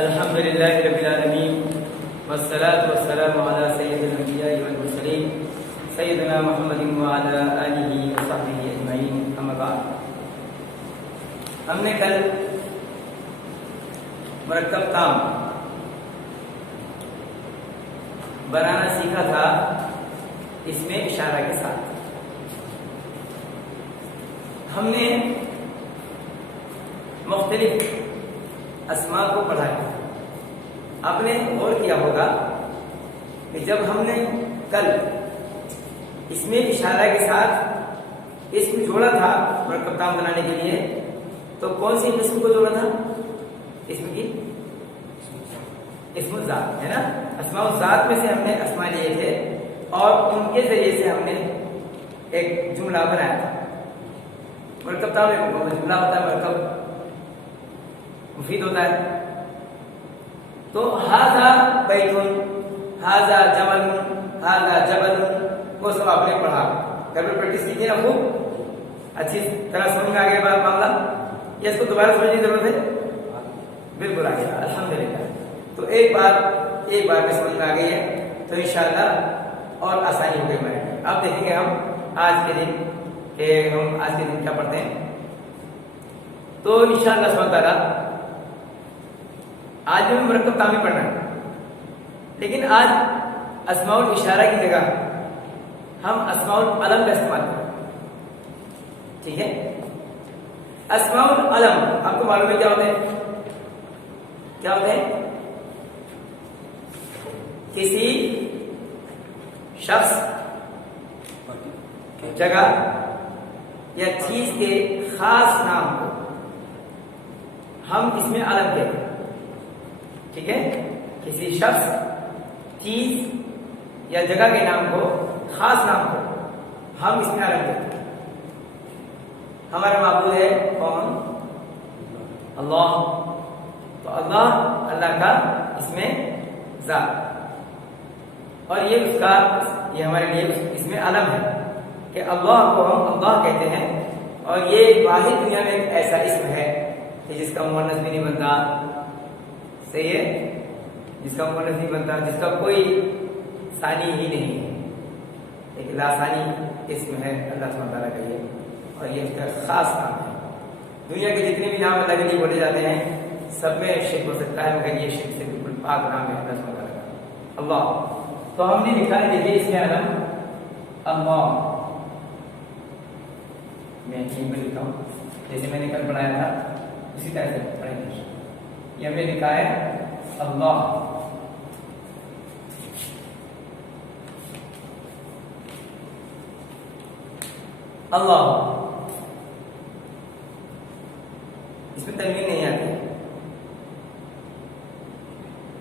अल्हम्दुलिल्लाहि रब्बिल आलमीन वस्सलातु वस्सलामु अला सय्यिदिल अंबिया'i वल मुरसलीन सय्यिदिना मुहम्मदिन व अला आलिहि व सहबिहि अजमईन। अम्मा बाद, हमने कल मुरक्कब ताम बनाना सीखा था इसमें इशारा के साथ। हमने मुख्तलिफ अस्मा को पढ़ाया। आपने गौर किया होगा कि जब हमने कल इसमें इशारा के साथ इसम जोड़ा था मुरक्कब ताम बनाने के लिए, तो कौन सी किस्म को जोड़ा था? इसमें की इस्मुल ज़ात है ना। अस्माउल ज़ात में से हमने अस्मा लिए थे और उनके जरिए से हमने एक जुमला बनाया था। मुरक्कब ताम में जुमला होता है, मुरक्कब मुफीद होता है। तो हाजा बैतुन, हाजा जमलुन, हाजा जबलुन, वो सब आपने पढ़ा, घर पर प्रैक्टिस कीजिए ना खूब अच्छी तरह समझ में आ गया बात मामला, या इसको दोबारा समझने की जरूरत है? बिल्कुल आ गया, अल्हम्दुलिल्लाह। तो एक बार में समझ में आ गई है तो इंशाअल्लाह और आसानी हो गई हमारे। अब देखेंगे हम आज के दिन क्या पढ़ते हैं। तो इंशाअल्लाह सुभान ताला आज भी मुरक्कब ताम पढ़ना है, लेकिन आज अस्माउल इशारा की जगह हम अस्माउल अलम का इस्तेमाल करें। ठीक है, अस्माउल अलम आपको मालूम है क्या होते हैं? क्या होते हैं? किसी शख्स, जगह या चीज के खास नाम को हम इसमें अलम कहते हैं। ठीक है, किसी शख्स, चीज या जगह के नाम को, खास नाम को हम इसमें अलग करते हैं। हमारा माबूद है कौन? अल्लाह। तो अल्लाह, अल्लाह का इसमें ज़ात, और ये हमारे लिए इसमें अलम है कि अल्लाह को हम अल्लाह कहते हैं। और ये वाहिद दुनिया में एक ऐसा इसम है कि जिसका मुअन्नस भी नहीं बनता, सही है, जिसका मुअन्नस नहीं बनता, जिसका कोई सानी ही नहीं है, एक लासानी इसम है अल्लाह सुब्हानहू व तआला का ये, और ये उसका खास काम है। दुनिया के जितने भी नाम अल्लाह के लिए बोले जाते हैं सब में शिर्क हो सकता है, मगर ये शिर्क से बिल्कुल पाक नाम है अल्लाह सुब्हानहू व तआला का, अल्लाह। तो हमने लिखा है, देखिए इसमें अलम अल्लाह, मैं ठीक में लिखता हूँ जैसे मैंने कल पढ़ाया था उसी तरह से पढ़ेंगे। ये हमने लिखा है अल्लाह। अल्लाह, इसमें तनवीन नहीं आती।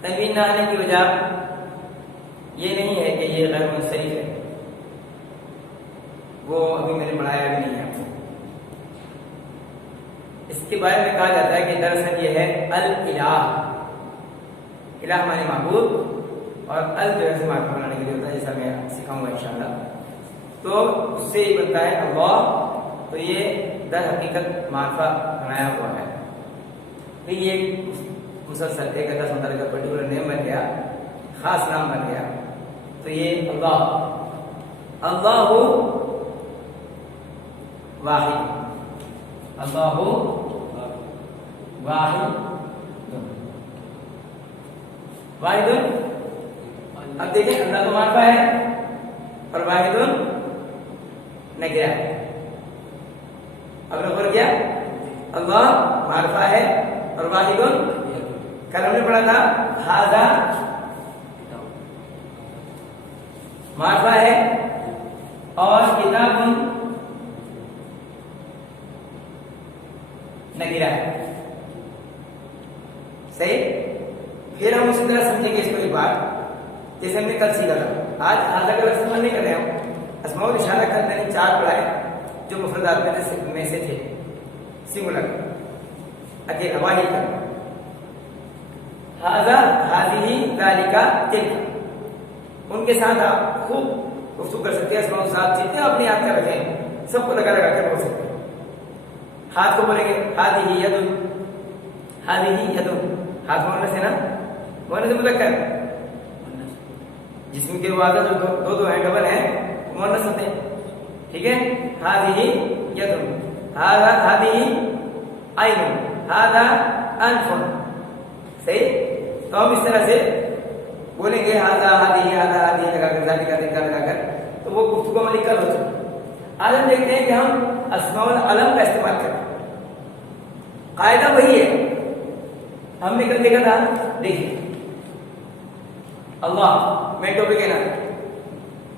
तनवीन ना आने की वजह ये नहीं है कि ये गैर मुनसरिफ है, वो अभी मैंने पढ़ाया भी नहीं है आपको। इसके बारे में कहा जाता है कि दरअसल ये है अल इलाह, इलाह हमारे माबूद, और अल जो है मार्फा बनाने के लिए होता है, जैसा मैं सिखाऊंगा इंशाअल्लाह। तो उससे ही बनता है अल्लाह। तो ये दर हकीकत मार्फा बनाया हुआ है, फिर ये मुसलसल एक अल्लाह सुब्हानहू व तआला का पर्टिकुलर नेम बन गया, खास नाम बन गया। तो ये अल्लाह, अल्लाहु वाहिद, अल्लाहु वाहिद, वाहिदुन। अब देखिए अल्लाह तो मार्फा है और वाहिदुन नकिरा है। अब नंबर क्या? अल्लाह मार्फा है और वाहिदुन, कल हमने पढ़ा था हाजा मार्फा है और किताबुन नकिरा है, सही। फिर हम उसी तरह समझेंगे इसको एक बार, जैसे हमने कल सीखा था। आज हाजा का इस्तेमाल नहीं कर रहे हम, अस्माउल इशारा कर मैंने 4 पढ़ाए जो मुफरदात में से थे, सिंगुलर अकेला वाहिद का। हाजा, हाज़िही, ज़ालिका, तिल्का, उनके साथ आप खूब गुफ्तगू कर सकते हैं। अस्माउल ज़ात जितने अपने याद कर रखें सबको लगा लगा कर बोल सकते हैं। हाथ को बोलेंगे हादिही यदुन, हादिही यदुन, हाथ मुअन्नस है ना, मुअन्नस मुज़क्कर, जिस्म के वादा जो दो हैं डबल हैं मुअन्नस होते हैं, ठीक है। हादिही यदुन, हादिही आइनुन, हादा अनफुन, सही। तो हम इस तरह से बोलेंगे हादा हादिही लगाकर ज़ालिका तिलका लगाकर, तो वो गुफ्तगू हमारी कल हो चुकी। आज हम देखते हैं कि हम अस्माउल अलम का इस्तेमाल करें। कायदा वही है, हमने कल देखा था, देखिए अल्लाह में टॉपिक है ना,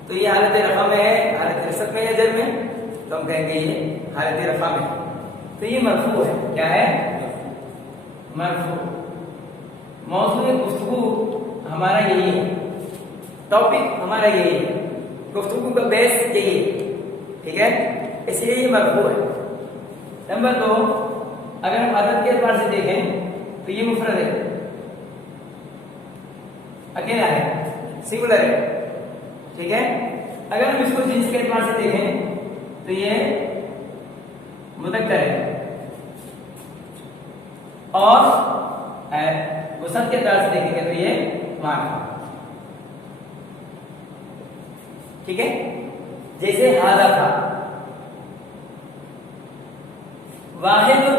तो ये हालत रफा में है, हालत नसब में है, जर में, तो हम कहेंगे ये हालत रफा में है, तो ये मरफू है। क्या है? मरफू। मौजूद गुफ्तगू हमारा यही है, टॉपिक हमारा यही है, गुफ्तगू का बेस यही है, ठीक है, इसलिए ये मरफू है। नंबर 2, अगर हम अदद के एतबार से देखें तो ये मुफरद है, अकेला है, सिंगुलर है, ठीक है। अगर हम इसको जिन्स के एतबार से देखें तो ये मुज़क्कर है, और वसत के एतबार से देखेंगे तो ये मुअन्नस, ठीक है। जैसे हादा था, वाहिदुन,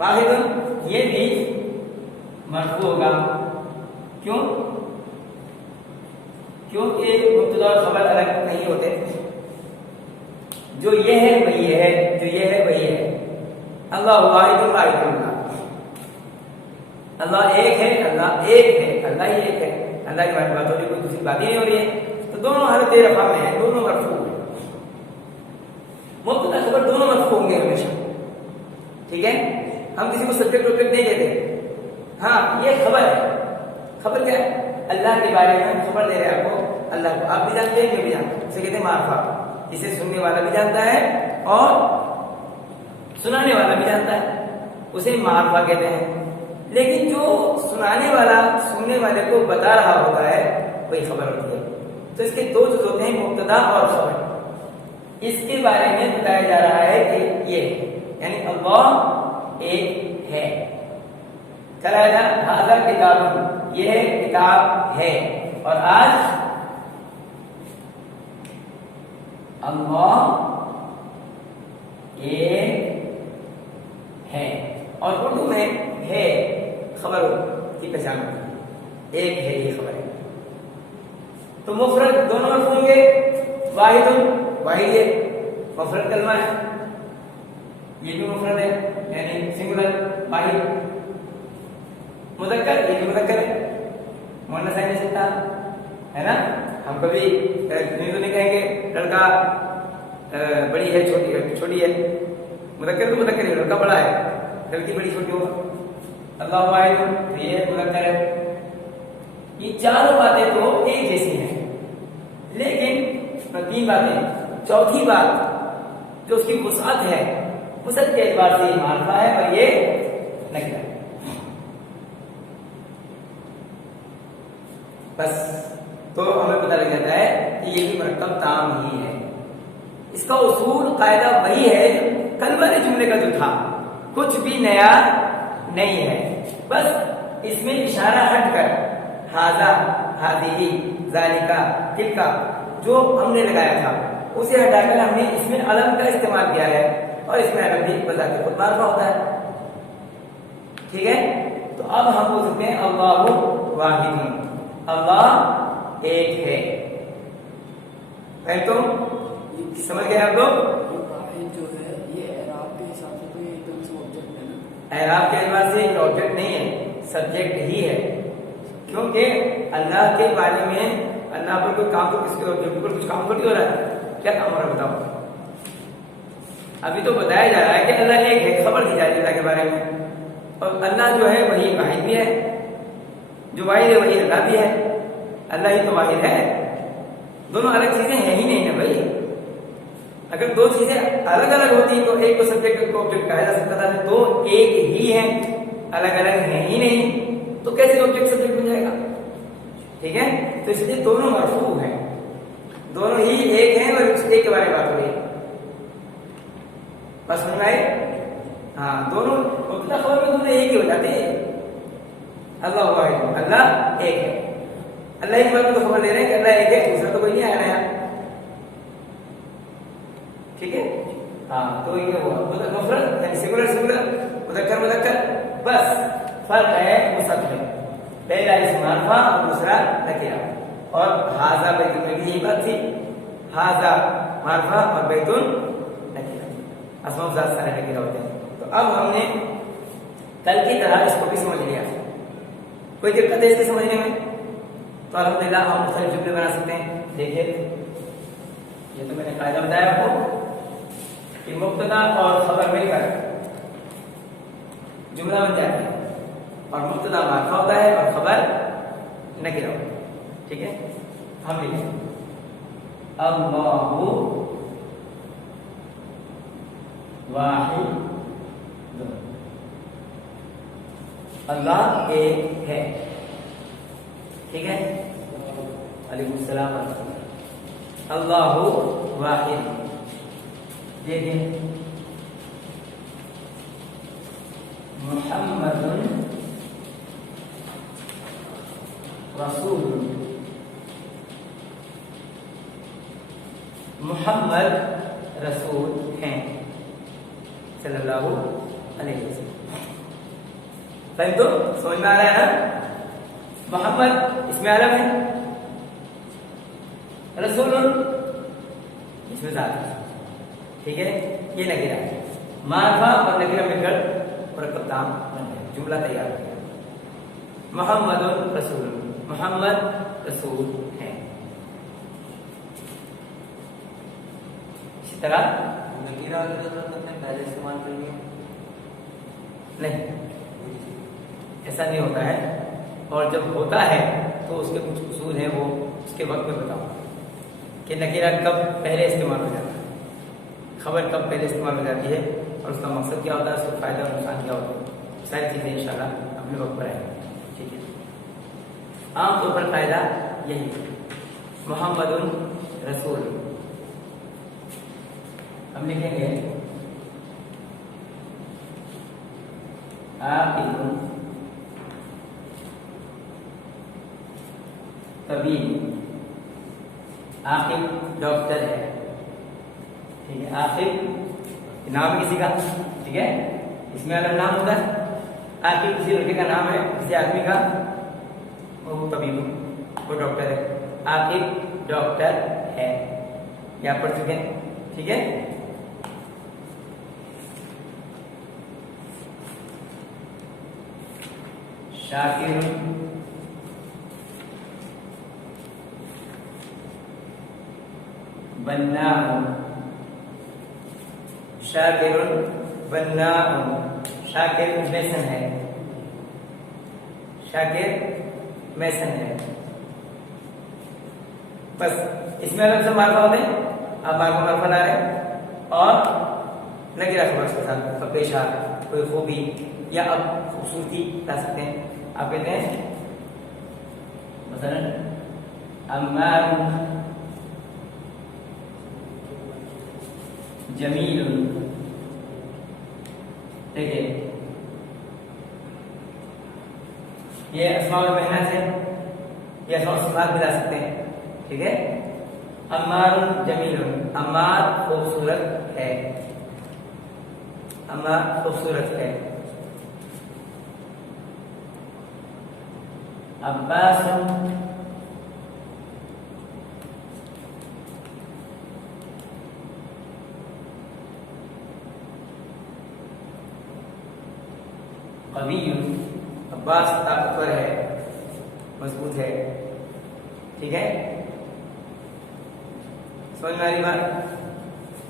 वाहिदुन ये भी मरफू होगा, क्यों? क्योंकि मुब्तदा और खबर अलग नहीं होते, जो ये है वही ये है, जो ये है वही है। अल्लाह वाहिदुन ला इलाहा इल्लल्लाह, अल्लाह एक है, अल्लाह एक है, अल्लाह ही एक है, अल्लाह की बात हो रही, कोई दूसरी बात ही नहीं हो रही है, तो दोनों हालत रफा में है, दोनों मरफू है। मुब्तदा खबर दोनों मरफू होंगे हमेशा, ठीक है। हम किसी को सब्जेक्ट ऑब्जेक्ट नहीं देते, हाँ ये खबर है। खबर क्या है? अल्लाह के बारे में खबर दे रहे हैं आपको, अल्लाह को आप भी जानते हैं, मैं भी जानता हूं, इसे कहते हैं मारफा। इसे सुनने वाला भी जानता है और सुनाने वाला भी जानता है, उसे मारफा कहते हैं। लेकिन जो सुनाने वाला सुनने वाले को बता रहा होता है वही खबर होती है। तो इसके दो चीज होते हैं, मुब्तदा और खबर। इसके बारे में बताया जा रहा है कि ये यानी अल्लाह एक है। चला था हाज़ा किताबुन, यह किताब है, और आज अल्लाह एक है, और उर्दू में है खबर की पहचान होती है, एक है ये खबर है। तो मुफरद दोनों अर्थ होंगे, वाहिदुन वाहिद है, मुफरद कलमा है, ये भी मुफरद है यानी सिंगुलर वाहिद। मुज़क्कर ये भी मुज़क्कर है, मुअन्नस नहीं सकता है ना। हम कभी नहीं तो नहीं कहेंगे लड़का बड़ी है छोटी है, मुज़क्कर तो मुज़क्कर है, लड़का बड़ा है, लड़की बड़ी छोटी होगा। अल्लाह वाहिद तो ये मुज़क्कर है। ये चारों बातें तो एक जैसी हैं, लेकिन 3 बातें, चौथी बात जो उसकी वुसअत है, वुसअत के एतबार से मारफा है और ये नकीरा है। बस तो हमें पता लग जाता है कि ये भी मरकब ताम ही है। इसका उसूल कायदा वही है कल वाले जुमले का जो था, कुछ भी नया नहीं है, बस इसमें इशारा हटकर हाजा हादिही ज़ालिका तिलका जो हमने लगाया था उसे हटाकर हमने इसमें अलम का इस्तेमाल किया है, और इसमें अलम भी बजाते खुद मारफा होता है, ठीक है। तो अब हम बोल सकते हैं अल्लाहु वाहिदुन, अल्लाह एक है। तो समझ गए आप लोग? जो है ये एराब के हिसाब से तो ये एकदम से ऑब्जेक्ट है ना, एराब के एतबार से एक ऑब्जेक्ट नहीं है, सब्जेक्ट ही है, क्योंकि अल्लाह के बारे में अल्लाह पर कोई काम तो किसके ऑब्जेक्ट पर कुछ काम थोड़ी हो रहा है। क्या काम हो रहा है बताओ? अभी तो बताया जा रहा है कि अल्लाह एक है, खबर दी जा रही है अल्लाह के बारे में, और अल्लाह जो है वही वाहिद भी है, जो वाहिद है वही अल्लाह भी है, अल्लाह ही तो वाहिद है, दोनों अलग चीजें हैं ही नहीं है भाई। अगर दो चीजें अलग अलग होती तो एक को सब्जेक्ट एक को ऑब्जेक्ट कहा जा सकता था, दो एक ही हैं, अलग अलग है ही नहीं, तो कैसे ऑब्जेक्ट सब्जेक्ट बन जाएगा? ठीक है, तो इसलिए दोनों मरफू हैं, दोनों ही एक हैं और एक के बारे में बात हो रही है। बस समझ में आए? हाँ, दोनों मुब्तदा खबर में दोनों एक ही हो जाते हैं, अल्लाह वाहिद, अल्लाह एक है। अल्लाह ही बात तो खबर दे रहे हैं कि अल्लाह एक है, दूसरा तो कोई नहीं आया नया। ठीक है, हाँ, तो ये हुआ मुफरद यानी सिंगुलर सिंगुलर, मुज़क्कर मुज़क्कर, बस फर्क है मुसफ़ में, पहला इसम मारिफा और दूसरा नकीरा। और हाजा बैतुन में भी यही बात थी, हाजा मारिफा और बैतुन नकीरा, अस्मा ज़ात सारे नकीरा होते हैं। तो अब हमने कल की तरह इसको भी समझ लिया। कोई दिक्कत है इसके समझने में? तो अल्हम्दुलिल्लाह हम मुख्तलिफ जुमले बना सकते हैं। देखिए, ये तो मैंने कायदा बताया आपको कि मुब्तदा और खबर मिलकर जुमला बन जाता है, और मुब्तदा मारिफा होता है और खबर नकीरा होता है। ठीक है, हम लिखें अल्लाहु वाहिद, अल्लाह एक है। ठीक है, अलैकुम सलाम। अल्लाहु वाहिद, देखिए मुहम्मदुन रसूल, मुहम्मद रसूल हैं सल्लल्लाहु अलैहि वसल्लम। तो समझ में आ रहा है ना? मोहम्मद इसमें आलम है, रसूलुन इसमें ज़ात है। ठीक है, ये नकीरा है, मारिफा और नकीरा मिलकर मुरक्कब नाम बन गया, जुमला तैयार हो गया। मोहम्मदुन रसूल, मोहम्मद रसूल है। इसी तरह नकीरा पहले इस्तेमाल करेंगे नहीं, ऐसा नहीं होता है, और जब होता है तो उसके कुछ उसूल हैं, वो उसके वक्त में बताऊँ कि नकीरा कब पहले इस्तेमाल हो जाता है, खबर कब पहले इस्तेमाल हो जाती है, और उसका मकसद क्या होता है, उसका फायदा और नुकसान क्या होता है, सारी चीज़ें इंशाल्लाह अपने वक्त पर आएंगी। ठीक है, आमतौर पर फायदा यही है, मोहम्मदुन रसूल। हम लिखेंगे आकिबुन तबीब, आकिब डॉक्टर है। ठीक है, आकिब नाम किसी का, ठीक है, इसमें अलग नाम होता है। आकिब किसी लड़के का नाम है, किसी आदमी का, वो तबीब, वो डॉक्टर है। आकिब डॉक्टर है, यहाँ पढ़ चुके हैं। ठीक है, शाकिर बन्नाउन, शाकिर बन्नाउन, शाकिर मैसन है, शाकिर मैसन है। बस इसमें अलग से मार्फा होते हैं, आप मार्फा ला रहे हैं, और नकीरा खबर के साथ पेशा, कोई खूबी या अब खूबसूरती ला सकते हैं। आप कहते हैं मसलन अम्मारुन जमीलुन। देखिए, ये अस्माउल मेहनत है, ये अस्माउल सिफात भी ला सकते हैं। ठीक है, अम्मारुन जमीलुन, अम्मार खूबसूरत है, अम्मार खूबसूरत है। अब्बासुन कवियुन, अब्बास ताकतवर है, मजबूत है। ठीक है, समझ में आ रही बात?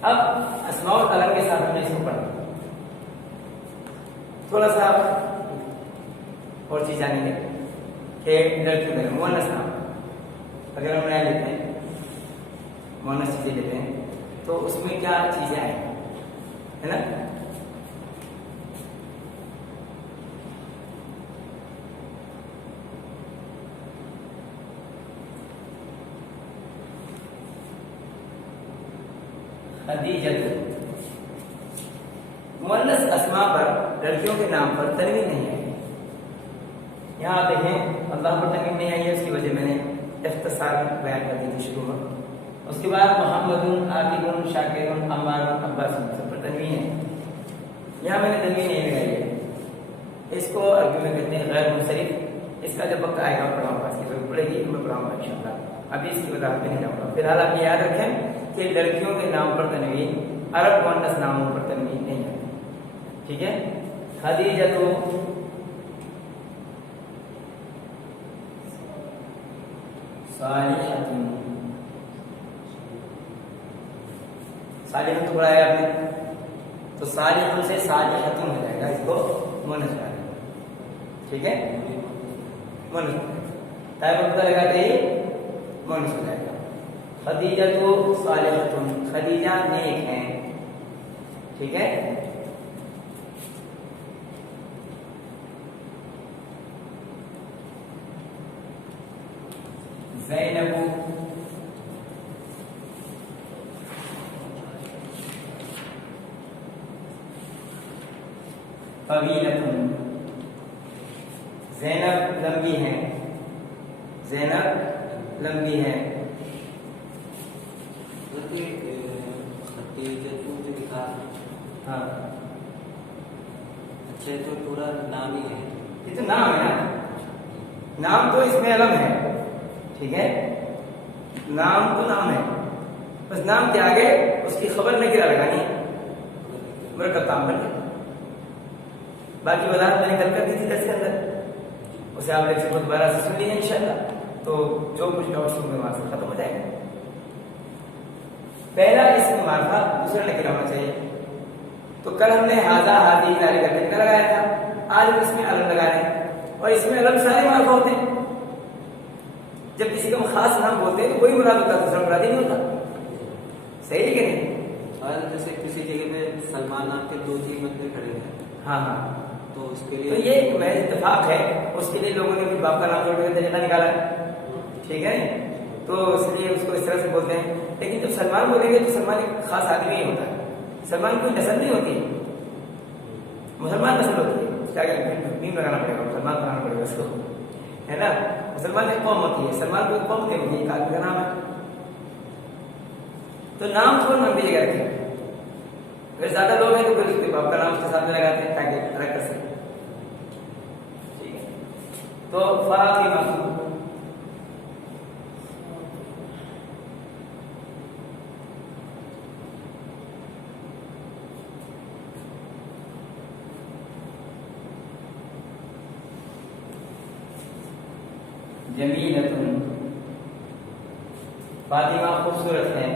अब अस्माउल अलम के साथ हमने इसको पढ़ा, थोड़ा सा और चीज जानेंगे कि लड़कियों में मुअन्नस नाम, अगर हम नया लेते हैं, मुअन्नस चीजें लेते हैं, तो उसमें क्या चीजें आएंगी, है ना? खदीजत, मुअन्नस अस्मा पर लड़कियों के नाम पर तनवीन नहीं है, यहाँ देखें अल्लाह पर तनवीन नहीं आई है, उसकी वजह मैंने इख्तिसार बयान कर दी थी शुरू में। उसके बाद मोहम्मदुन, आतिकुन, शाकिरुन, अम्मारुन, अब्बासुन सब पर तनवीन है। यहाँ मैंने तनवीन नहीं लगाई है, इसको अरबी में कहते हैं गैर मुनसरिफ। इसका जब वक्त आएगा पढ़ाऊंगा, इसकी जरूरत पड़ेगी मैं पढ़ाऊंगा इंशाअल्लाह, अभी इसकी वजाहत में नहीं जाऊंगा। फिलहाल आप याद रखें कि लड़कियों के नाम पर तनवीन अरब मुअन्नस नामों पर तनवीन नहीं आती, ठीक है। खदीजा तो सालिहतुन, सालिहतुन पढ़ाया आपने, तो सालिहतुन से सालिहतुन हो जाएगा, इसको मुअन्नस बना देंगे, ठीक है। मुअन्नस ताय पर पता लगाते ही मुअन्नस हो जाएगा। खदीजा तो सालिहतुन, खदीजा नेक है, ठीक है। ज़ैनबु, तवीलतुन, ज़ैनब लंबी है, ज़ैनब लंबी है। हाँ अच्छे तो पूरा नाम ही है, ये तो नाम है ना, नाम तो इसमें अलम है, ठीक है। नाम तो नाम है, बस नाम के आगे उसकी खबर नहीं गिरा लगानी, मरकब ताम बन गया। बाकी वजाहत मैंने कल कर दी थी दर्स के अंदर, उसे आप लेक्चर को दोबारा से सुन लीजिए इंशाअल्लाह, तो जो कुछ डाउट्स होंगे वहां से खत्म हो जाएगा। पहला इसमें मार्फा, दूसरा नकीरा होना चाहिए। तो कल हमने हाजा, हादी, नारी का तरीका लगाया था, आज हम इसमें अलम लगा रहे हैं, और इसमें अलम सारे मार्फा होते हैं। जब किसी का हम खास नाम बोलते हैं तो कोई मुराद होता, दूसरा मुराद ही नहीं होता, सही है कि नहीं। और जैसे किसी जगह पे सलमान नाम के 2-3 बंदे खड़े हैं, हाँ हाँ, तो उसके तो लिए ये महज इत्तेफाक है, उसके लिए लोगों ने भी बाप का नाम जोड़ने का तरीका निकाला है, ठीक है। तो इसलिए उसको इस तरह से बोलते हैं। लेकिन जब सलमान बोलेंगे तो सलमान एक खास आदमी ही होता है, सलमान कोई नस्ल नहीं होती, मुसलमान नस्ल होती है, क्या नीम लगाना पड़ेगा, मुसलमान बनाना पड़ेगा उसको, है ना। मुसलमान एक कौम होती है, सलमान कोई कौम नहीं होती, एक आदमी का नाम है। तो नाम को हम भी जगह रखें, अगर ज्यादा लोग हैं तो फिर उसके बाप का नाम उसके साथ में लगाते हैं ताकि अलग कर सके, ठीक है। तो फातिमा, जमीलतुन, फातिमा खूबसूरत है।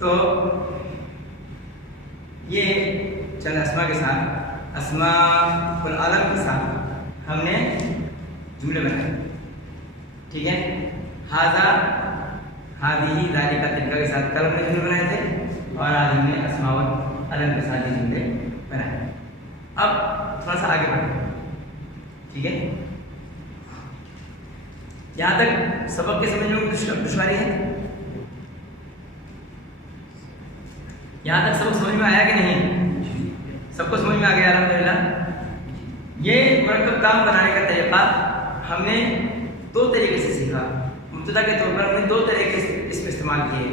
तो ये चंद अस्मा के साथ, अस्माउल आलम के साथ हमने जुमले बनाए, ठीक है। हाजा, हादी, जालिका तरीका के साथ कल हमने जुमले बनाए थे, और आज हमने अस्माउल आलम के साथ ये जुमले बनाए। अब थोड़ा सा आगे बढ़े, ठीक है। यहाँ तक सबक के समझने में दुश्वारी है, यहाँ तक सबक समझ में आया कि नहीं? सबको समझ में आ गया अल्हम्दुलिल्लाह। ये मरकब काम बनाने का तरीका हमने दो तरीके से सीखा। मुब्तदा के तौर पर हमने दो तरीके इसमें इस्तेमाल किए,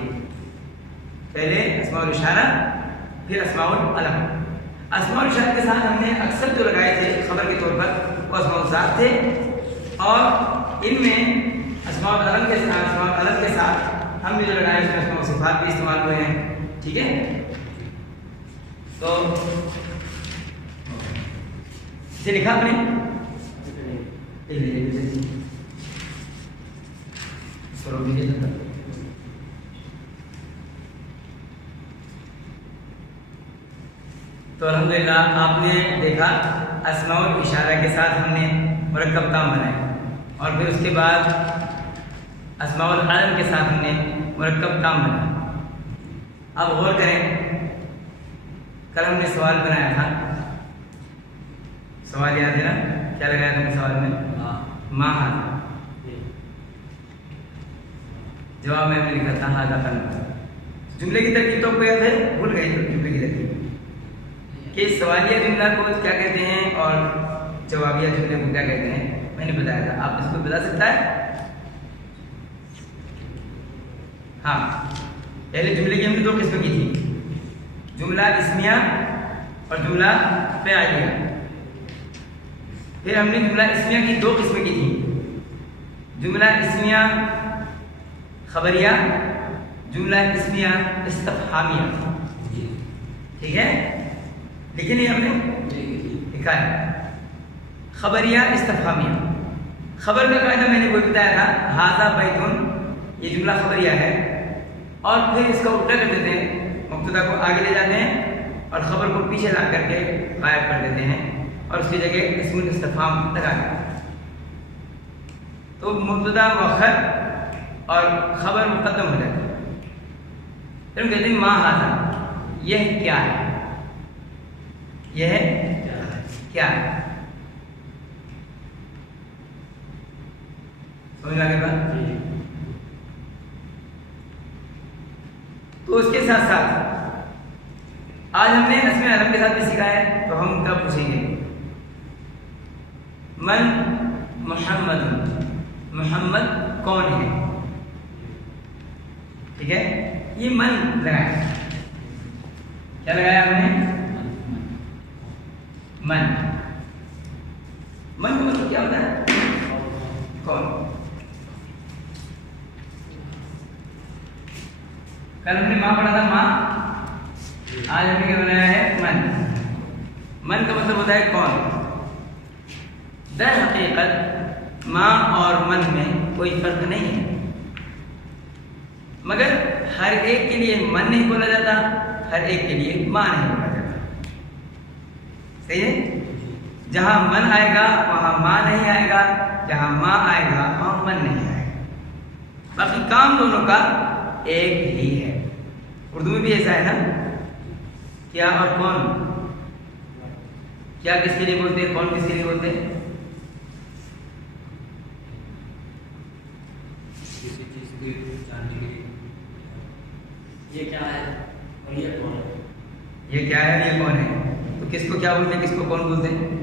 पहले अस्माउल इशारा, फिर अस्माउल अलम। अस्माउल इशारा के साथ हमने अक्सर जो लगाए थे खबर के तौर पर वो अस्माउल ज़ात थे, और इनमें अस्माउल अलम के साथ हमने जो लगाए उसमें अस्माउल सिफात भी इस्तेमाल हुए हैं, ठीक है। तो इसे लिखा आपने, तो अल्हम्दुलिल्लाह आपने देखा अस्माउल इशारा के साथ हमने मरकब काम बनाए, और फिर उसके बाद अस्माउल अलम के साथ हमने मरकब काम बनाया। अब गौर करें, कल हमने सवाल बनाया था, सवाल याद है ना, क्या लगाया था सवाल में? माँ। जवाब में हमने लिखा था हाजा कलम। जुमले की तरकीब तो आपको याद है, भूल गए जुमले की तरकीब कि सवालिया जुमला को क्या कहते हैं और जवाबिया जुमले को क्या कहते हैं, मैंने बताया था। आप इसको बता सकता है? हाँ, पहले जुमले की हमने 2 किस्में की थी, जुमला इस्मिया और जुमला फ़िआलिया। फिर हमने जुमला इस्मिया की 2 किस्में की थी, जुमला इस्मिया खबरिया, जुमला इस्मिया इस्तफहामिया। ठीक है, लिखे नहीं हमने? लिखा है। खबरिया इस्तफहामिया, खबर का कायदा मैंने कोई बताया था, हाजा बैतुन, ये जुमला खबरिया है, और फिर इसका उल्टा कर देते हैं, मुब्तदा को आगे ले जाते हैं और खबर को पीछे ला करके गायब कर देते हैं और उसकी जगह इस्मुल इस्तफहाम लगा देते हैं। तो मुब्तदा मुअख्खर और खबर मुक़द्दम हो जाती है। फिर हम कहते हैं मा हाजा, यह क्या है, यह क्या है। समझ में आ गई बात? तो उसके साथ साथ आज हमने इसमें अलम के साथ भी सीखा है, तो हम क्या पूछेंगे, मन मुहम्मद, मोहम्मद कौन है। ठीक है, ये मन लगाया, क्या लगाया हमने? मन। मन का मतलब क्या होता है? कौन। कल हमने माँ पढ़ा था, माँ। आज हमने क्या बनाया है? मन। मन का मतलब होता है कौन। दर हकीकत माँ और मन में कोई फर्क नहीं है, मगर हर एक के लिए मन नहीं बोला जाता, हर एक के लिए माँ नहीं बोला जाता। सही है? जहां मन आएगा वहां माँ नहीं आएगा, जहां माँ आएगा वहां मन नहीं आएगा। बाकी काम दोनों का एक ही है। उर्दू में भी ऐसा है ना, क्या और कौन, क्या किसके लिए बोलते हैं, कौन किसके लिए बोलते हैं। किसी चीज की जानने के लिए ये क्या है और ये कौन है। ये क्या है, ये कौन है, तो किसको क्या बोलते हैं, किसको कौन बोलते हैं।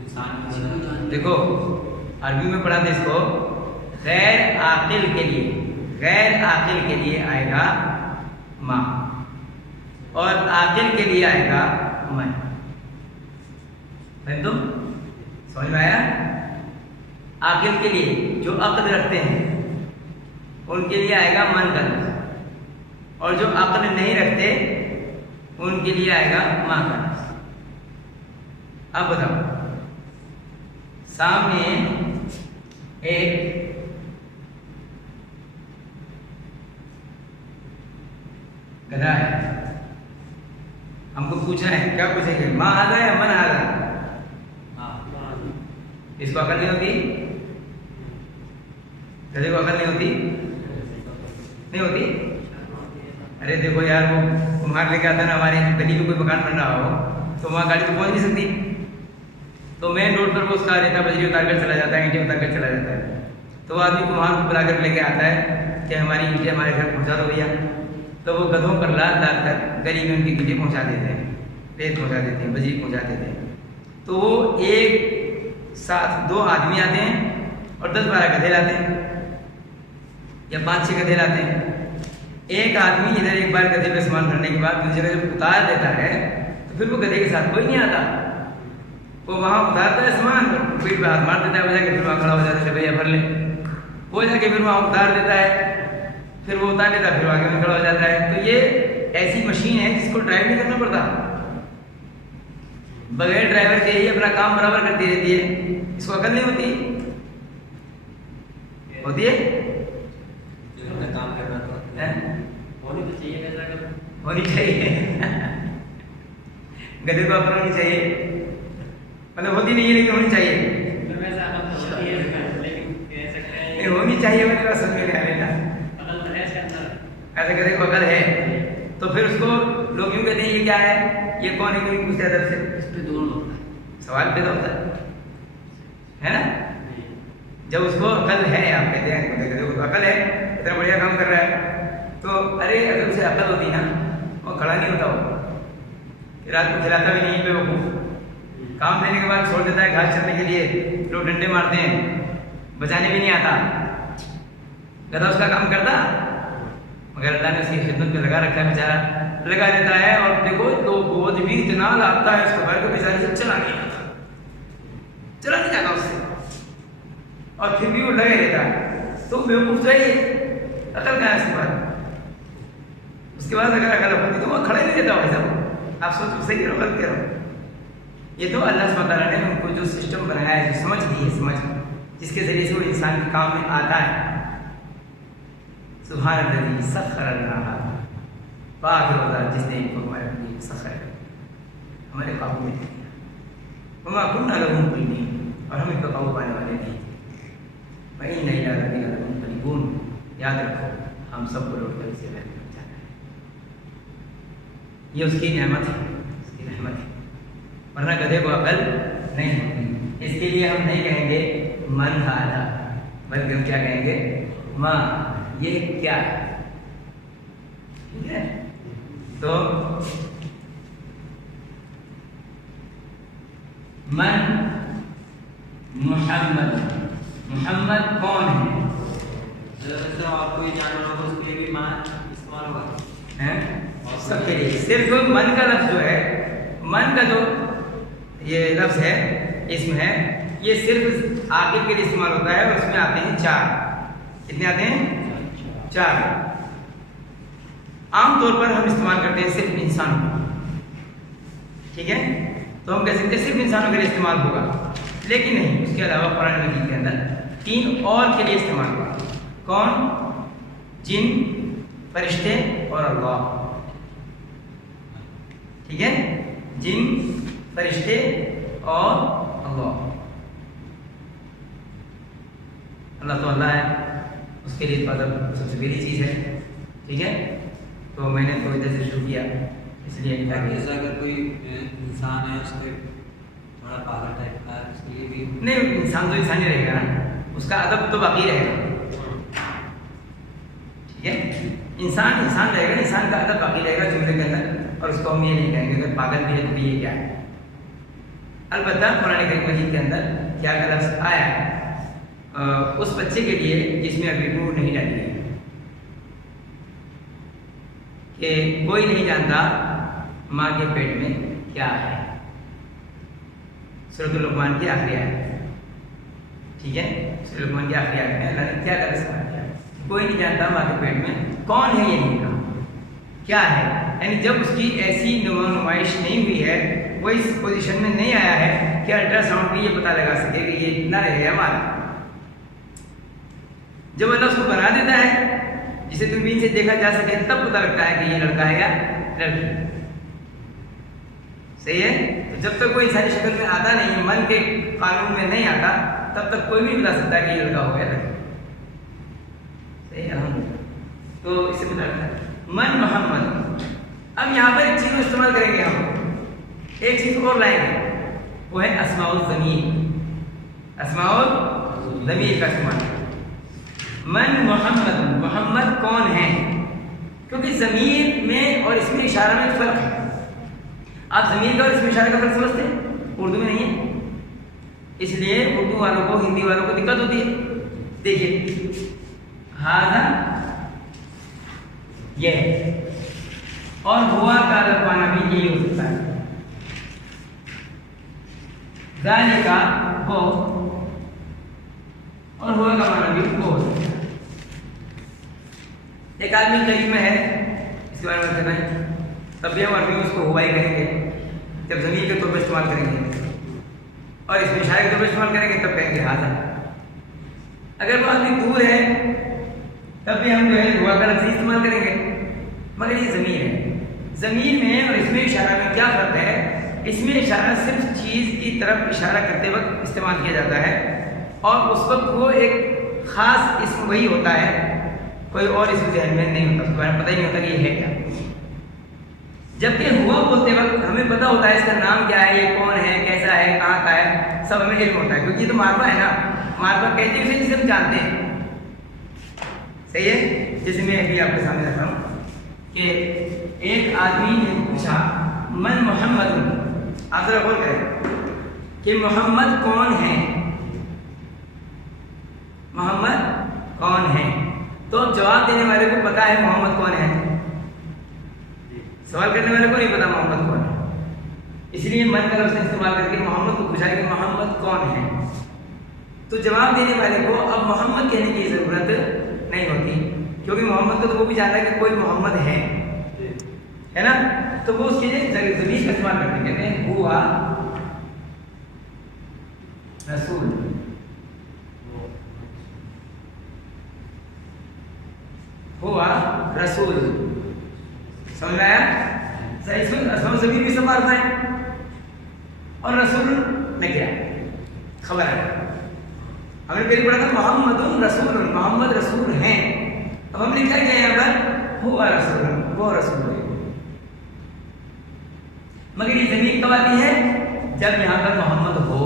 इंसान देखो अरबी में पढ़ा था इसको, गैर आकिल के लिए, गैर आकिल के लिए आएगा माँ और आकिल के लिए आएगा मन। तुम समझ में आया? आकिल के लिए जो अक्ल रखते हैं उनके लिए आएगा मन का लफ्ज़, और जो अक्ल नहीं रखते उनके लिए आएगा माँ का लफ्ज़। अब बताओ, सामने एक गधा है, हमको पूछना है, क्या पूछेंगे, माँ आधा या मन आधा। इसको अकल नहीं होती, गधे को अकल नहीं होती, नहीं होती। अरे देखो यार, वो कुम्हार लेके आता ना, हमारे गली में कोई मकान बन रहा हो तो वहाँ गाड़ी तो पहुँच नहीं सकती, तो मेन रोड पर वो उसका रेता बजरी उतार कर चला जाता है, ईंटें उतार कर चला जाता है। तो वो आदमी कुम्हार को बुला कर लेके आता है कि हमारी ईंटें हमारे घर पहुँचा दो भैया। तो वो गधों पर लाद लाद कर गली में उनकी ईंटें पहुँचा देते हैं, रेत पहुँचा देते हैं, बजरी पहुँचा देते हैं। तो वो एक साथ 2 आदमी आते हैं और 10-12 गधे लाते हैं या 5-6 गधे लाते हैं। एक आदमी इधर एक बार गधे पे सामान भरने के बाद दूसरी जगह जब उतार देता है तो फिर वो गधे के साथ कोई नहीं आता, वो वहाँ उतारता है सामान, पीठ पे हाथ मार देता है, वजह के फिर वहाँ खड़ा हो जाता है, भैया भर ले। वो जाके फिर वहाँ उतार देता है, फिर वो उतार देता है, फिर आगे में खड़ा हो जाता है। तो ये ऐसी मशीन है जिसको ड्राइव नहीं करना पड़ता, बगैर ड्राइवर के ही अपना काम बराबर करती रहती है। इसको अकल नहीं होती, होती है काम करना तो होनी तो चाहिए, कैसा कर होनी चाहिए। गधे को अकल होनी चाहिए, मतलब होती नहीं है लेकिन होनी चाहिए। वैसे अकल तो होती है लेकिन कह सकते हैं नहीं, होनी चाहिए मेरी बात समझ में आ रही ना। अकल तो है इसके अंदर, ऐसे गधे को अकल है तो फिर उसको लोग यूं कहते हैं ये क्या है, ये कौन है, कोई पूछते अदब से। इस पे दोनों होता है। सवाल पैदा होता है ना। जब उसको अकल है, आप कहते हैं देखो तो अकल है, इतना बढ़िया काम कर रहा है, तो अरे अगर उसे अकल होती ना वो खड़ा नहीं होता वो, रात को खिलाता भी नहीं पे वो काम देने के बाद छोड़ देता है घास चरने के लिए, लोग डंडे मारते हैं, बचाने भी नहीं आता, गधा उसका काम करता, मगर अल्लाह ने उसकी खिदमत में लगा रखा है, बेचारा लगा देता है। और देखो तो बोझ भी इतना लाता है उसके बाद बेचारे से चला नहीं जाता उससे, और फिर भी वो लगे रहता है। तो बेवकूफ चाहिए, अकल कहाँ है उसके बाद? उसके बाद अगर अकल होती तो वो खड़े नहीं देता भाई साहब। आप सोचो सही करो गलत करो, ये तो अल्लाह सुब्हानहू तआला ने उनको जो सिस्टम बनाया है, जो समझ दी है, समझ जिसके जरिए से वो इंसान के काम में आता है। सुभान अल्लाह सखर लना, पाक रोज़ा जिसने इनको हमारे लिए सखर हमारे काबू में दिया, वमा कुन्ना लहू मुक़रिनीन, और हम इनको काबू पाने वाले नहीं। व इन्ना इला रब्बिना लमुनक़लिबून, याद रखो हम सबको लौट कर इसे जाना है। ये उसकी नेमत है, उसकी रहमत है, वरना गधे को अकल नहीं होती। इसके लिए हम नहीं कहेंगे मन हादा, बल्कि हम क्या कहेंगे? माँ ये क्या है? ठीक है, तो मन मोहम्मद, मोहम्मद कौन है? तो आपको ये जानना होगा, उसके लिए भी मान इस्तेमाल होगा हैं? सबके लिए सिर्फ मन का लफ्ज जो है, मन का जो ये लफ्ज है, इसमें है, ये सिर्फ आखिर के लिए इस्तेमाल होता है, और उसमें आते हैं 4। कितने आते हैं? 4। आमतौर पर हम इस्तेमाल करते हैं सिर्फ इंसानों को, ठीक है, तो हम कह सकते हैं सिर्फ इंसानों के लिए इस्तेमाल होगा, लेकिन नहीं, उसके अलावा कुरान मजीद के अंदर 3 और के लिए इस्तेमाल होगा। कौन? जिन, फरिश्ते और अल्लाह। ठीक है, जिन, फरिश्ते और अल्लाह। अल्लाह तो अल्लाह है, उसके लिए इबादत सबसे पहली चीज़ है, ठीक है। तो मैंने तो इधर से शुरू किया, इसलिए जैसा अगर कोई इंसान है उसके थोड़ा पागल टाइप का है, उसके लिए भी नहीं, इंसान तो इंसान ही रहेगा ना, उसका अदब तो बाकी रहेगा, ठीक है। इंसान इंसान रहेगा, इंसान का अदब बाकी रहेगा जुमले के अंदर, और उसको हम ये नहीं कहेंगे अगर पागल भी है तो ये क्या है। अलबत्ता कुरान मजीद के अंदर क्या लफ्ज़ आया है उस बच्चे के लिए जिसमें अभी रूह नहीं डाली है, कि कोई नहीं जानता माँ के पेट में क्या है। सूरह लुक़मान की आखिरी आयत, ठीक है, सूरह लुक़मान की आखिरी आयत में अल्लाह ने क्या कर इस्तेमाल किया? कोई नहीं जानता माँ के पेट में कौन है, ये नहीं कहा क्या है। यानी जब उसकी ऐसी नुमाइश नहीं हुई है, वो इस पोजीशन में नहीं आया है कि अल्ट्रासाउंड भी ये पता लगा सके कि ये इतना रहे हमारा। जब अल्लाह उसको बना देता है जिसे दूरबीन से देखा जा सके, तब पता लगता है कि ये लड़का है या लड़की, सही है। तो जब तक कोई इंसानी शक्ल में आता नहीं, मन के कानून में नहीं आता, तब तक कोई भी बता सकता है कि ये लड़का हो या लड़की, सही है। तो इससे पता लगता है मन मोहम्मद। अब यहाँ पर एक चीज को इस्तेमाल करेंगे हम, एक चीज और लाएंगे, वो है अस्माउल ज़मीर। अस्माउल ज़मीर का इस्तेमाल, मन मोहम्मद, मोहम्मद कौन है, क्योंकि ज़मीर में और इसमें इशारा में फर्क है। आप ज़मीर का और इसमें इशारे का फर्क समझते हैं? उर्दू में नहीं है, इसलिए उर्दू वालों को, हिंदी वालों को दिक्कत होती है। देखिए हाज़ा ये, और हुआ का अलग माना भी यही हो सकता है, ज़ालिका वो, और हुआ का माना भी वो हो सकता है। एक आदमी करीब में है, इसके बारे में कहना है, तब भी हम अरबी में उसको हुआ ही कहेंगे जब ज़मीर के तौर पर इस्तेमाल करेंगे, और इसमें इशारे के तौर पर इस्तेमाल करेंगे तब कहेंगे हाज़ा। अगर वो आदमी दूर है तब भी हम जो है हुआ का लफ्ज़ इस्तेमाल करेंगे, मगर ये ज़मीर है। ज़मीर में और इसमें इशारा में क्या फ़र्क है? इसमें इशारा सिर्फ चीज़ की तरफ इशारा करते वक्त इस्तेमाल किया जाता है, और उस वक्त वो एक ख़ास इसम वही होता है, कोई और इसमें ज़हन में नहीं होता, उसके बारे में पता ही नहीं होता कि ये है क्या। जबकि हुआ बोलते वक्त हमें पता होता है इसका नाम क्या है, ये कौन है, कैसा है, कहाँ का है, सब हमें इल्म होता है, क्योंकि ये तो मारफा है ना। मार्फा कहते हैं उसे जिसे हम जानते हैं। सही है। जैसे मैं अभी आपके सामने रख रहा हूँ कि एक आदमी ने पूछा मन मोहम्मद, आप जरा गौर करें कि मोहम्मद कौन है, मोहम्मद कौन है। तो जवाब देने वाले को पता है मोहम्मद कौन है, सवाल करने वाले को नहीं पता मोहम्मद कौन है, इसलिए मन का लफ्ज़ इस्तेमाल करके मोहम्मद को पूछा कि मोहम्मद कौन है। तो जवाब देने वाले को अब मोहम्मद कहने की जरूरत नहीं होती, क्योंकि मोहम्मद को तो वो भी जानता है कि कोई मोहम्मद है ना। तो वो उसके लिए ज़मीर का इस्तेमाल करते, कहते हैं हुआ रसूल, हुआ रसूल। समझ में आया? सही, इसमें ज़मीर भी इस्तेमाल है और रसूल ने क्या खबर है। हमने पहले पढ़ा था मोहम्मदुन रसूल, मोहम्मद रसूल हैं। अब हमने क्या किया यहाँ पर, हुआ रसूल, वो रसूल है। मगर ये ज़मीर कब आती है, जब यहाँ पर मोहम्मद हो।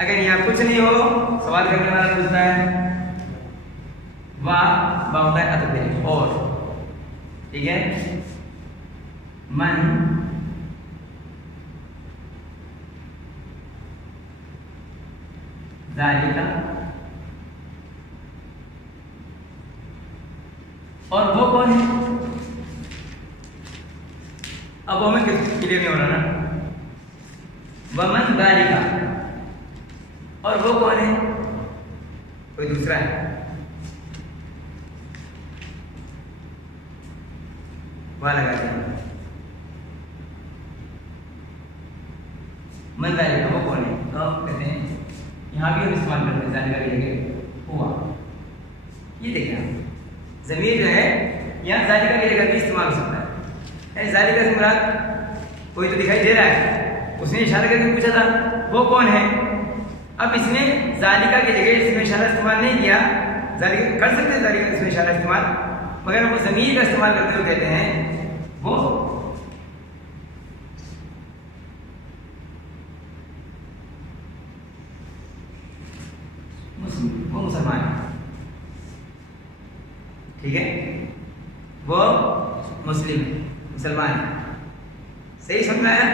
अगर यहाँ कुछ नहीं हो, सवाल करने वाला पूछता है वाह बाउंड है अतबे और, ठीक है, मन ज़ालिका, और वो कौन है। अब वो हमें क्लियर नहीं हो रहा ना, वमन ज़ालिका, और वो कौन है, कोई दूसरा है। वहां लगा दिया मन ज़ालिका, वो कौन है। तो हम कहते हैं यहाँ भी हम इस्तेमाल करते हैं ज़ालिका की जगह हुआ। ये देखिए ज़मीर जो है यहाँ ज़ालिका की जगह भी इस्तेमाल हो सकता है। ज़ालिका से मुराद कोई तो दिखाई दे रहा है, उसने इशारा करके पूछा था वो कौन है। अब इसने ज़ालिका की जगह इसमें इशारा इस्तेमाल नहीं किया, ज़ालिका कर सकते हैं ज़ालिका इसमें इशारा इस्तेमाल, मगर वो ज़मीर का इस्तेमाल करते हुए कहते हैं वो मुसलमान है, ठीक है, वो मुस्लिम है, मुसलमान है। सही समझ आया।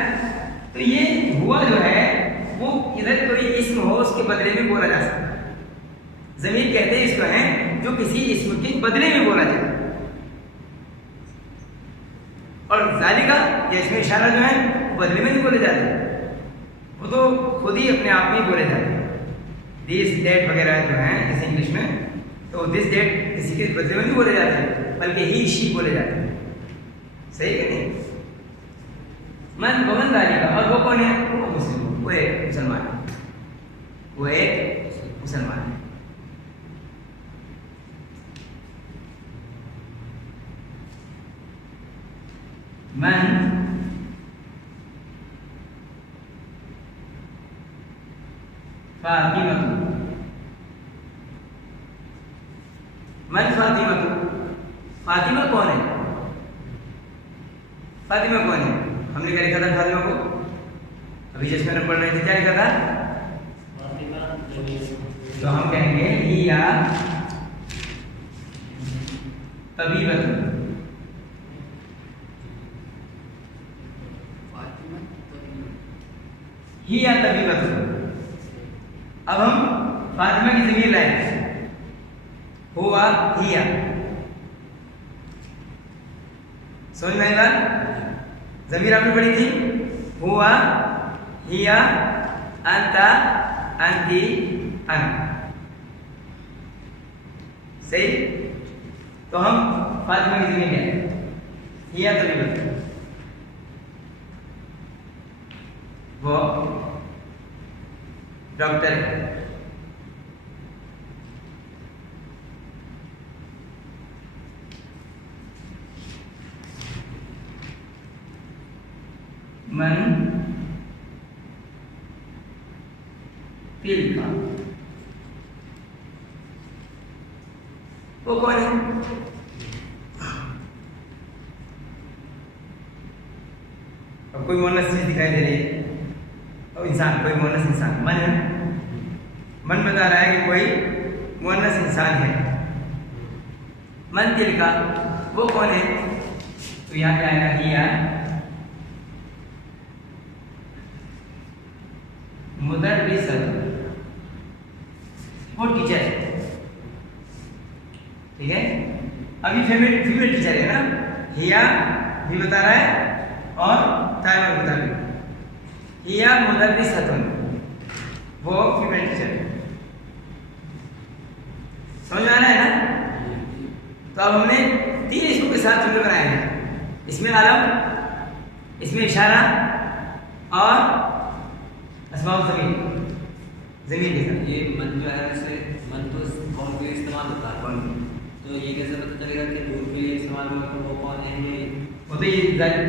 तो ये हुआ जो है वो इधर कोई इस्म हो उसके बदले में बोला जा सकता है। ज़मीर कहते हैं इसको है जो किसी इस्म के बदले में बोला जाए, और ज़ालिका या इसमें इशारा जो है बदले में नहीं बोले जाते, वो तो खुद ही अपने आप में ही बोले जाते हैं। दिस डेट वगैरह जो है जैसे इंग्लिश में, तो दिस डेट किसी के बदले में नहीं बोले जाते, बल्कि ही शी बोले जाते हैं। सही है नहीं। मन वमन ज़ालिका, और वो कौन है, वो मुस्लिम, वो एक मुसलमान है, वो एक मुसलमान है। मन फातिमा, मन फातिमा, फातिमा कौन है, फातिमा कौन है। हमने क्या लिखा था फातिमा को, अभी जिसमें हम पढ़ रहे थे क्या लिखा था, तो हम कहेंगे हिया तबीबतुन, हिया तबीबतुन। अब हम फातिमा की ज़मीर लाए, हुआ हिया। समझ में आई बात। ज़मीर आपने पढ़ी थी हुआ हिया अंता अंती अन, सही। तो हम फातिमा की ज़मीर क्या है, हिया तबीबतुन, वो डॉक्टर है। मन तिलका, वो कौन है, अब कोई मोनस चीज दिखाई दे रही है, और इंसान, कोई मोनस इंसान, मन है, मन बता रहा है कि कोई मुअन्नस इंसान है। मन तिल का वो कौन है? तो यहाँ पे आएगा हिया मुदर्रिसत, वो टीचर है, ठीक है। अभी फीमेल टीचर है ना, हिया भी बता रहा है और टाइमर बता रहा है। हिया मुदर्रिसतुन, वो फीमेल टीचर है। समझ में आ रहा है ना? तो अब हमने 3 इसमों के साथ जुमले बनाए हैं, इसमें आलम, इसमें इशारा और अस्माउल ज़मीन के साथ। ये मन जो है वैसे मन तो कौन के लिए इस्तेमाल होता है, कौन? तो ये कैसे पता चलेगा कि दूर के लिए इस्तेमाल होगा तो वो कौन है? ये वो तो ये जाली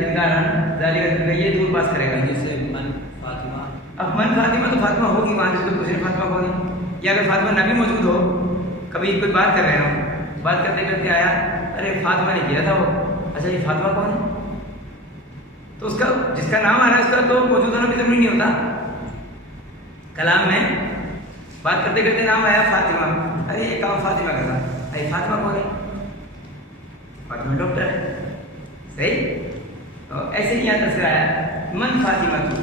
ये दूर पास करेगा। जैसे मन फातिमा, अब मन फातिमा तो फातिमा होगी वहाँ से, तो पूछे फातिमा कौन है? या अगर फातिमा नबी मौजूद हो, कभी कोई बात कर रहे हो, बात करते करते आया, अरे फातिमा ने किया था वो, अच्छा ये फातिमा कौन है? तो उसका जिसका नाम आ रहा है उसका तो मौजूद होना भी जरूरी नहीं होता। कलाम में बात करते करते नाम आया फातिमा, अरे ये काम फातिमा कर रहा, अरे फातिमा कौन है? फातिमा डॉक्टर है, सही। तो ऐसे ही यहाँ तस्वीर आया मन फातिमा की,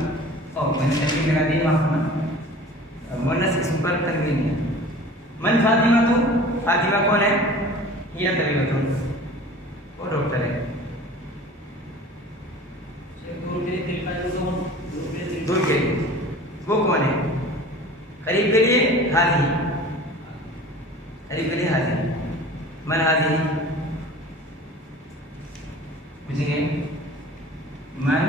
और मैंने तस्वीर करा दी माफ करना, मुअन्नस इसम पर तनवीन है। मन फातिमा तो फातिमा कौन है? हिया तबीबतुन, वो डॉक्टर है। दूर के लिए वो कौन है? करीब के लिए हाजी, करीब के लिए हाजी। मन हाजी पूछेंगे, मन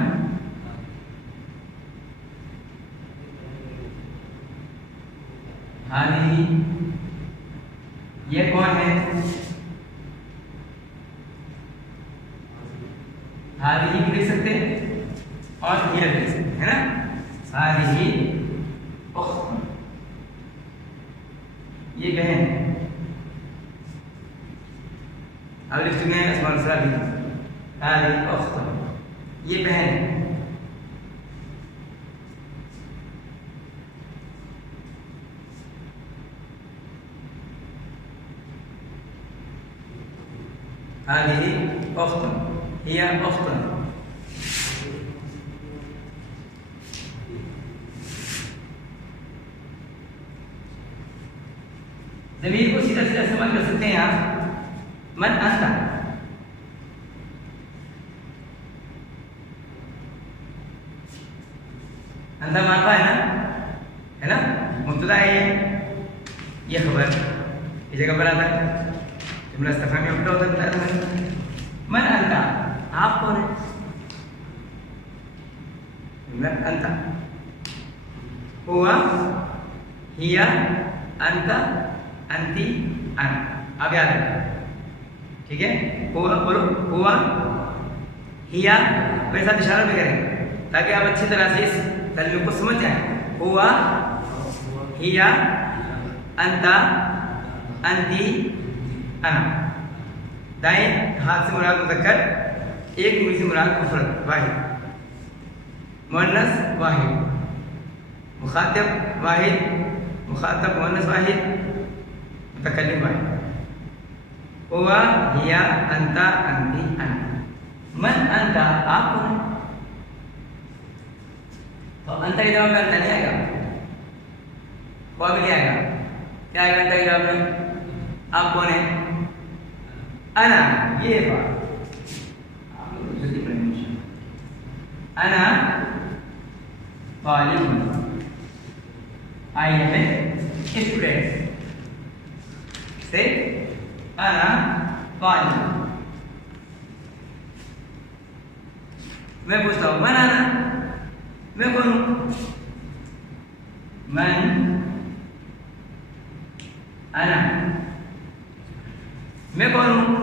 हाजी ये कौन है? हाजी भी लिख सकते हैं और ये लिख सकते हैं, है ना। हाजी उख्त, ये बहन है। अब लिख चुके हैं अस्माउल सलाह, हाजी उख्त, ये बहन है। हाजी उख्त, हिया उख्त। ज़मीर को सीधा सीधा इस्तेमाल कर सकते हैं आप। मन अंता, अंता मारफा है ना, मुब्तदा है ये खबर, ये जगह पर आता है, जुमला इस्तिफ़हामी में उल्टा होता है, बताया मैंने। मन अंता, आप कौन है? मन अंता, हुआ, हिया, अंता, अंती, अन। अब याद रखो, ठीक है। हुआ बोलो, हुआ, हिया, मेरे साथ इशारा भी करेंगे ताकि आप अच्छी तरह से इस तर्जुमे को समझ जाएं। हुआ, हिया, अंता, अंती, अना। दाएं हाथ से मुराद मुज़क्कर, एक उंगली से मुराद मुफ़रद वाहिद, मुअन्नस वाहिद, मुखातब वाहिद, मुखातब मुअन्नस वाहिद, मुतकल्लिम वाहिद। हुआ, हिया, अंता, अंती, अना। मन अंता, आप कौन है? तो अंता के जवाब में अंता नहीं आएगा, हुआ भी नहीं आएगा, क्या आएगा अंता के जवाब में? आप कौन है? अना, ये बात अना तालिब, आई एम ए स्टूडेंट, से अना तालिब। मैं पूछता हूँ मन आना, मैं कौन हूँ? मन अना, मैं कौन हूँ?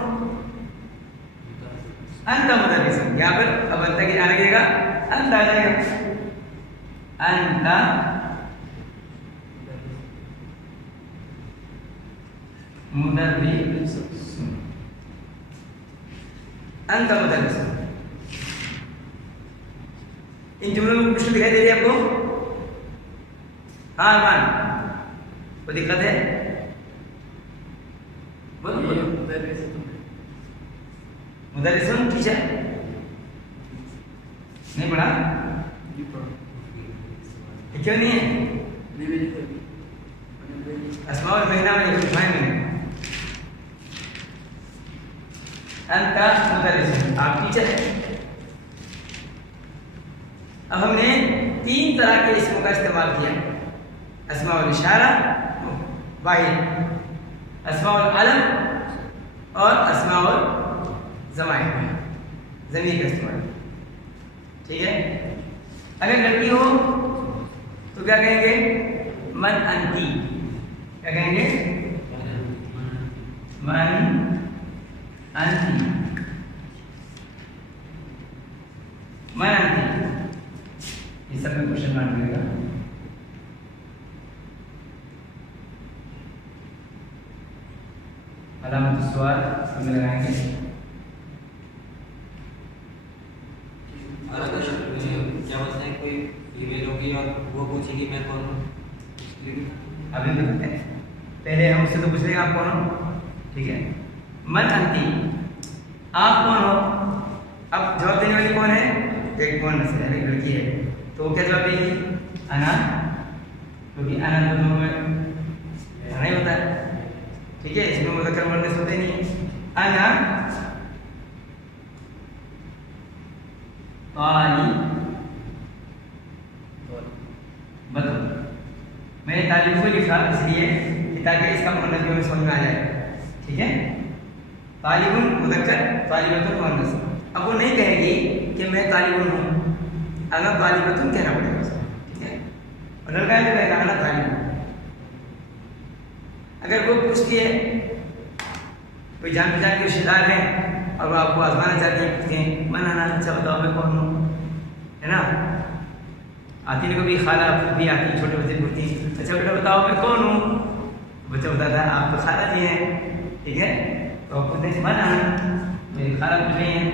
अंता मुदर्रिस, यहाँ पर अब अंता की जाने लगेगा, अंता आ जाएगा, अंता मुदर्रिस, अंता मुदर्रिस। इन जुमलों में प्रश्न दिखाई दे रही है आपको? हाँ मान कोई दिक्कत है? बोलो बोलो। मुदर्रिसुन टीचर नहीं पढ़ा? क्यों नहीं है? अस्माउल महीना में लिखो, मैंने अंत मुदर्रिसुन, आप टीचर हैं। अब हमने 3 तरह के इसमों का इस्तेमाल किया, अस्माउल इशारा वाहिद, अस्माउल अलम और अस्माउल ज़माइर, ज़मीर का इस्तेमाल। ठीक है, अगर लड़की हो तो क्या कहेंगे? मन अंती। क्या कहेंगे? मन अंती, मन अंती। ये सब में क्वेश्चन मार्क मिलेगा। अलामत सवाल हमें लगाएंगे। क्या बोलते हैं, कोई फीमेल होगी और वो पूछेगी मैं कौन हूँ? अभी बताते हैं, पहले हम उससे तो पूछ लेंगे आप कौन हो। ठीक है, मन अंती, आप कौन हो? अब जवाब देने वाली कौन है? एक कौन है, एक लड़की है, तो वो क्या जवाब देगी? अना, क्योंकि अना तो दोनों में अना ही होता है। ठीक है, इसमें मुज़क्कर मुअन्नस होते नहीं है। अना तालिबुन, मैंने तालिब को लिखा इसलिए ताकि इसका मुअन्नस भी हमें समझ में आ जाए। ठीक है, तालिबुन मुज़क्कर, तालिबतुन मुअन्नस। अब वो नहीं कहेगी कि मैं तालिबुन हूँ, अगर तालिबतुन कहना पड़ेगा उसको। ठीक है, और लड़का है तो कहेगा अना तालिबुन। अगर वो पूछती है, कोई जान पहचान के रिश्तेदार हैं और वो आपको आजमाना चाहती है, पूछते हैं मन आना, अच्छा बताओ मैं कौन हूँ, है ना? आती नहीं कभी, खाला भी आती, छोटे बच्चे पूछती हैं अच्छा बेटा बताओ मैं कौन हूँ, बच्चा बताता है आप तो खाला जी हैं। ठीक है, तो आप पूछते हैं मन आना, मेरी खाला पूछ रही हैं,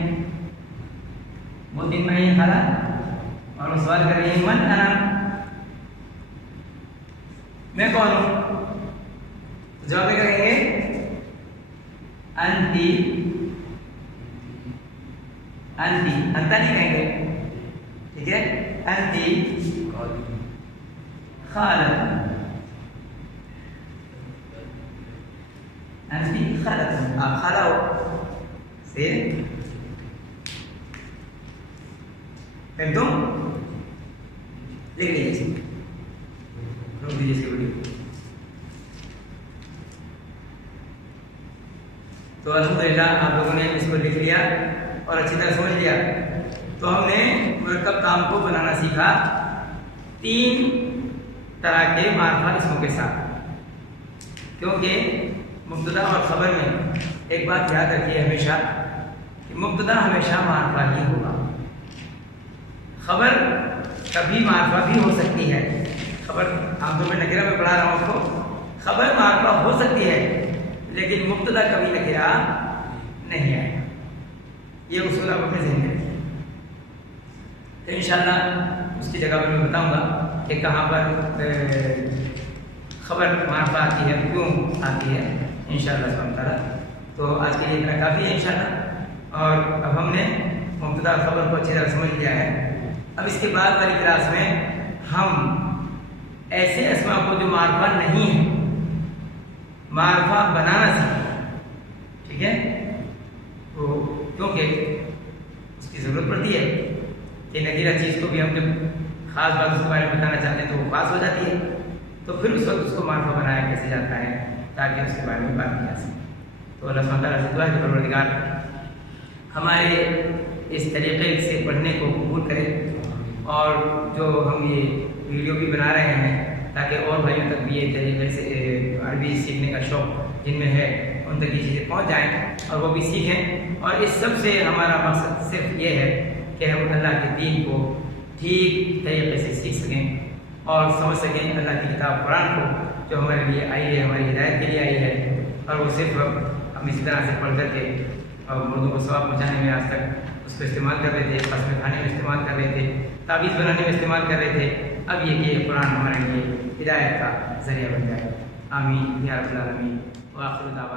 वो दिन में ही खाला, और वो सवाल कर रही है मन आना, मैं कौन हूँ? तो जवाब में कहेंगे अंती, अंती, अंता नहीं कहेंगे। ठीक है, अंती खालतुन, अंती खालतुन, आप खाला हो से एकदम लिख लीजिए, रोक दीजिए इसकी वीडियो। तो अल्हम्दुलिल्लाह आप लोगों ने इसको लिख लिया और अच्छी तरह समझ लिया। तो हमने मुरक्कब काम को बनाना सीखा 3 तरह के मार्फा इसमों के साथ, क्योंकि मुब्तदा और ख़बर में एक बात याद रखिए हमेशा कि मुब्तदा हमेशा मार्फा ही होगा, ख़बर कभी मार्फा भी हो सकती है। ख़बर आमतौर में नकीरा में पढ़ा रहा हूँ उसको, ख़बर मार्फा हो सकती है लेकिन मुब्तदा कभी नकीरा नहीं आएगा। ये उसूल आप अपने ज़हन में रखिए। तो इंशाअल्लाह उसकी जगह पर मैं बताऊंगा कि कहाँ पर ख़बर मार्फा आती है, क्यों आती है, इंशाअल्लाह सुब्हानहू तआला। तो आज के लिए इतना काफ़ी है इंशाअल्लाह। और अब हमने मुब्तदा ख़बर को अच्छी तरह समझ लिया है। अब इसके बाद वाली क्लास में हम ऐसे अस्मा को जो मार्फा नहीं है, मार्फा बनाना सीखें। ठीक है, तो क्योंकि उसकी ज़रूरत पड़ती है कि नकीरा चीज़ को भी हम जब ख़ास बात उसके बारे में बताना चाहते हैं तो वो खास हो जाती है, तो फिर उस वक्त उसको मार्फा बनाया कैसे जाता है ताकि उसके बारे में बात की जा सके। तो अल्लाह सुब्हानहू तआला से दुआ है कि परवरदिगार हमारे इस तरीक़े से पढ़ने को कबूल करे, और जो हम ये वीडियो भी बना रहे हैं ताकि और भाइयों तक भी ये तरीके से अरबी सीखने का शौक़ जिनमें है उन तक ये चीज़ें पहुँच जाएँ और वो भी सीखें। और इस सब से हमारा मकसद सिर्फ ये है कि हम अल्लाह के दीन को ठीक तरीके से सीख सकें और समझ सकें अल्लाह की किताब कुरान को, जो हमारे लिए आई है, हमारी हिदायत के लिए आई है। और वो सिर्फ हम इसी तरह से पढ़ करके और मुर्दों को सवाब पहुँचाने में आज तक उसको इस्तेमाल कर रहे थे, कसमें खाने में इस्तेमाल कर रहे थे, तावीज़ बनाने में इस्तेमाल कर रहे थे। अब ये कि कुरान हमारे लिए हिदायत का ज़रिया बन जाए। आमीन या रब्बल आलमीन। व आखिर दावा